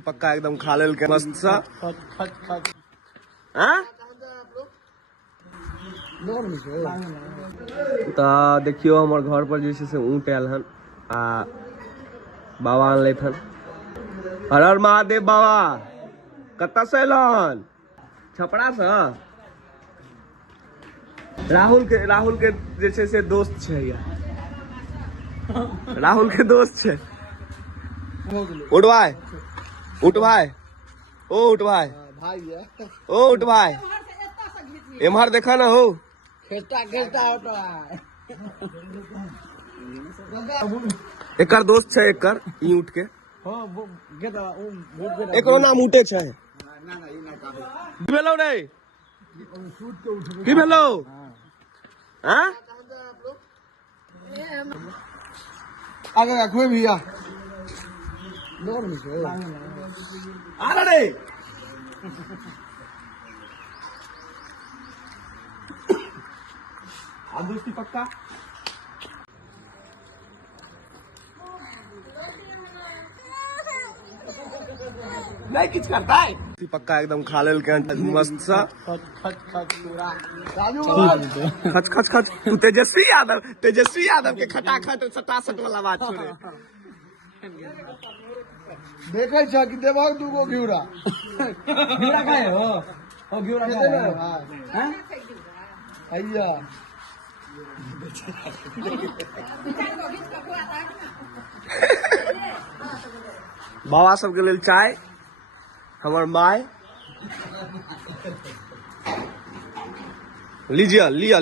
दोस्ती पक्का एकदम खा लेल के मस्त सा। तो देखियो हमारे घर पर जैसे से ऊँट आयल हन आ बाबा आनले हन। हर हर महादेव बाबा कत्ता से अयलन? छपरा से। राहुल के जैसे से दोस्त छे या राहुल के दोस्त छे। उठ भाई ओ उठ भाई ओ उठ भाई एमहर देखा ना हो एकर दोस्त छे एकर ई उठ के एकरो नाम उठे छे। की भेलो रे की भेलो हां आगे रखो भैया आ रे आ दोस्ती पक्का नहीं किच करता है पक्का एकदम खा लेल के मस्त सा। खच खच खच तू तेजस्वी यादव के खटाखट सटासट वाला बात छोड़े। देखे छ कि देबक दूगो घिउरा खाए हो घिउरा हैं भैया बाबा सबके लेल चाय हमर माय लीजिए लिया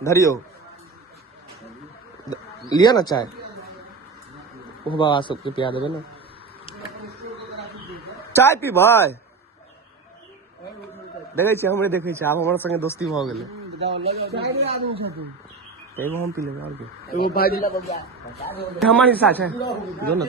धरियो लिया ना चाय वो बाबा सबके पिया देवे ना चाय पी भाई। देखे छी हमरे देखे छी आब हमारे संगे दोस्ती भ गेले। एगो हम पी लेबै और के एगो भाई हमारे साथ है जो ना।